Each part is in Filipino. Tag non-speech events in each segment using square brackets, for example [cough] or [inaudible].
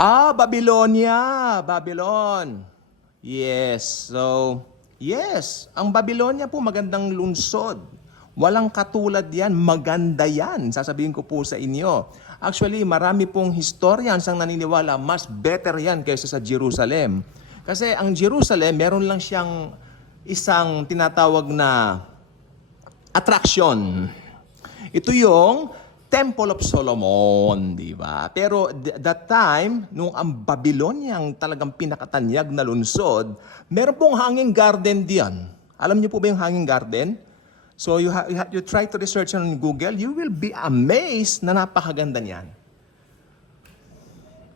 Ah, Babylonia. Babylon. Yes. So, yes. Ang Babylonia po magandang lungsod. Walang katulad yan. Maganda yan. Sasabihin ko po sa inyo. Actually, marami pong historians ang naniniwala mas better yan kaysa sa Jerusalem. Kasi ang Jerusalem, meron lang siyang isang tinatawag na attraction. Ito yung Temple of Solomon, di ba? Pero th- that time, nung ang Babyloniang talagang pinakatanyag na lungsod, meron pong hanging garden diyan. Alam niyo po ba yung hanging garden? So you, ha- you, ha- you try to research on Google, you will be amazed na napakaganda niyan.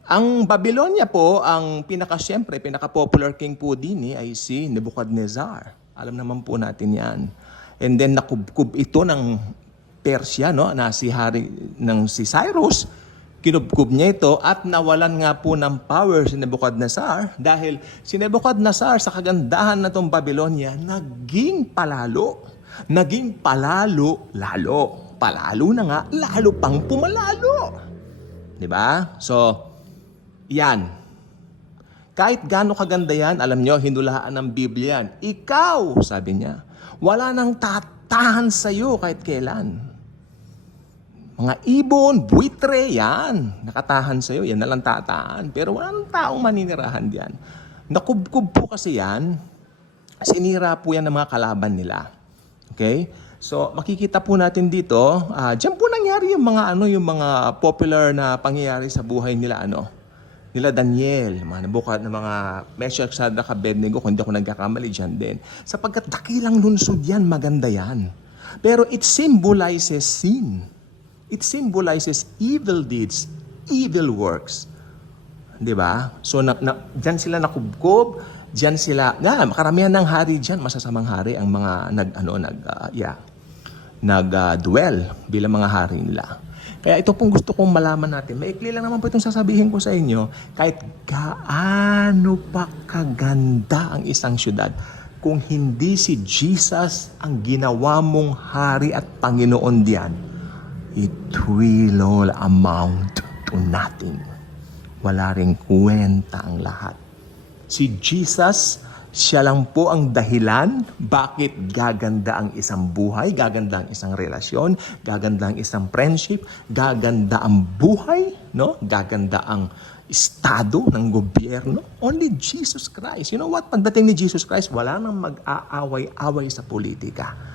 Ang Babylonia po, ang pinaka siyempre, pinaka-popular king po din eh, ay si Nebuchadnezzar. Alam naman po natin yan. And then nakubkub ito ng Persia, no, na si hari ng si Cyrus, kinubkub niya ito at nawalan nga po ng power si Nebuchadnezzar dahil si Nebuchadnezzar sa kagandahan na tong Babylonia naging palalo. Naging palalo lalo. Palalo na nga, lalo pang pumalalo. ba? So, yan. Kahit gaano kaganda yan, alam nyo, hinulaan ng Biblia yan. Ikaw, sabi niya, wala nang tatahan sa'yo kahit kailan. Mga ibon, buitre, yan. Nakatahan sa'yo, yan na lang tatahan. Pero wala nang taong maninirahan diyan. Nakubkub po kasi yan, sinira po yan ng mga kalaban nila. Okay? So, makikita po natin dito, ah diyan po nangyari yung mga ano, yung mga popular na pangyayari sa buhay nila ano. Nila Daniel, mga nabukat ng mga Meshach, Shadrach, Abednego, kung hindi ako nagkakamali diyan din. Sapagkat dakilang lunsod yan, maganda yan. Pero it symbolizes sin. It symbolizes evil deeds, evil works. 'Di ba? So na, na, diyan sila nakubkob, diyan sila, na makaramihan ng hari diyan, masasamang hari ang mga nag ano nag ah, yeah, nag ah, bilang mga hari nila. Kaya ito pong gusto kong malaman natin. Maikli lang naman po itong sasabihin ko sa inyo, kahit gaano pa kaganda ang isang syudad, kung hindi si Jesus ang ginawa mong hari at Panginoon diyan, it will all amount to nothing. Wala ring kwenta ang lahat. Si Jesus, siya lang po ang dahilan bakit gaganda ang isang buhay, gaganda ang isang relasyon, gaganda ang isang friendship, gaganda ang buhay, no? Gaganda ang estado ng gobyerno. Only Jesus Christ. You know what? Pagdating ni Jesus Christ, wala nang mag-aaway-away sa politika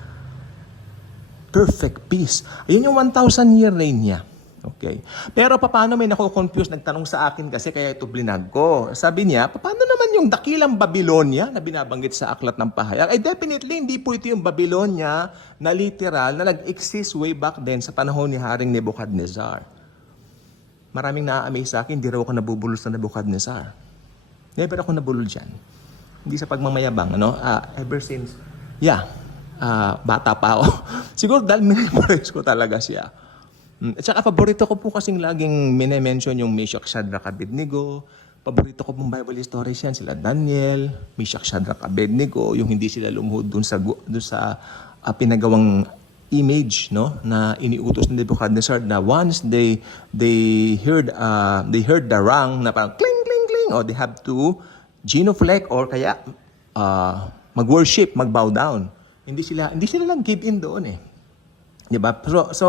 perfect peace. Ayun yung 1,000 year reign niya. Okay. Pero paano may nako-confuse nagtanong sa akin kasi kaya ito blinag ko. Sabi niya, paano naman yung dakilang Babylonia na binabanggit sa aklat ng pahayag? Ay definitely hindi po ito yung Babylonia na literal na nag-exist way back then sa panahon ni Haring Nebuchadnezzar. Maraming naa-amaze sa akin, hindi raw ako nabubulol sa Nebuchadnezzar. Never ako nabulol dyan. Hindi sa pagmamayabang, ano? Ah, ever since, yeah, ah, bata pa ako. [laughs] Siguro dahil minimorize ko talaga siya. Mm, At saka paborito ko po kasing laging mine-mention yung Meshach, Shadrach, Abednego. Paborito ko pong Bible stories yan. Sila Daniel, Meshach, Shadrach, Abednego. Yung hindi sila lumuhod dun sa, dun sa ah, pinagawang image no na iniutos ni Nebuchadnezzar na once they they heard uh, they heard the rang na parang cling cling cling or they have to genuflect or kaya uh, mag-worship, mag-bow down. Hindi sila hindi sila lang give in doon eh. 'Di ba? So, so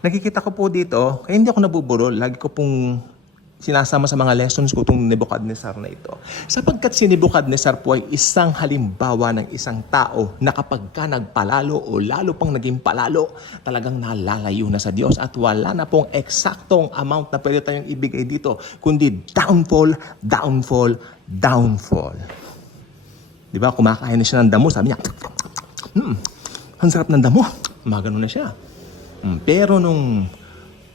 nakikita ko po dito, kaya hindi ako nabubulol. Lagi ko pong sinasama sa mga lessons ko itong Nebuchadnezzar na ito. Sapagkat si Nebuchadnezzar po ay isang halimbawa ng isang tao na kapag ka nagpalalo o lalo pang naging palalo, talagang nalalayo na sa Diyos at wala na pong eksaktong amount na pwede tayong ibigay dito, kundi downfall, downfall, downfall. Di ba? Kumakain na siya ng damo, sabi niya, hmm, ang sarap ng damo. Magano na siya. Mm, Pero nung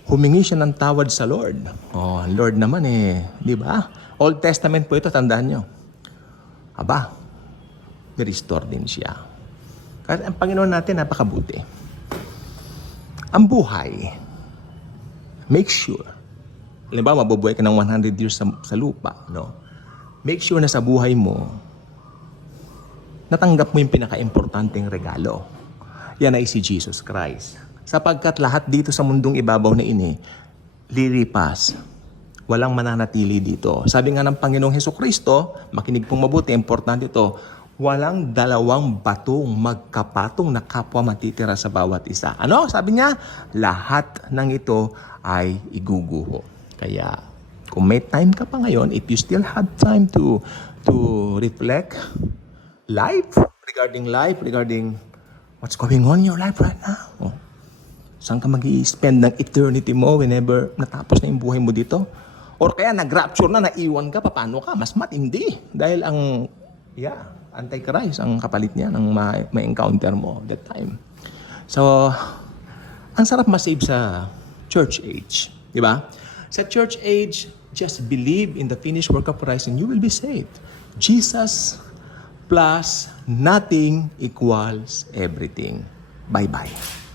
humingi siya ng tawad sa Lord, oh, Lord naman eh, di ba? Old Testament po ito, tandaan nyo. Aba, restore din siya. Kasi ang Panginoon natin, napakabuti. Ang buhay, make sure, halimbawa, mabubuhay ka ng 100 years sa, sa lupa, no? Make sure na sa buhay mo, natanggap mo yung pinaka-importanting regalo. Yan ay si Jesus Christ. Sapagkat lahat dito sa mundong ibabaw na ini, lilipas. walang mananatili dito. Sabi nga ng Panginoong Heso Kristo, makinig pong mabuti, importante ito, walang dalawang batong magkapatong na kapwa matitira sa bawat isa. Ano? Sabi niya, lahat ng ito ay iguguho. Kaya, kung may time ka pa ngayon, if you still have time to to reflect life, regarding life, regarding what's going on in your life right now. Oh. Saan ka mag spend ng eternity mo whenever natapos na yung buhay mo dito? Or kaya nag-rapture na, naiwan ka, paano ka? Mas matindi. Dahil ang, yeah, Antichrist, ang kapalit niya ng ma- ma-encounter mo that time. So, ang sarap masave sa church age. Di ba? Sa church age, just believe in the finished work of Christ and you will be saved. Jesus plus nothing equals everything. Bye-bye.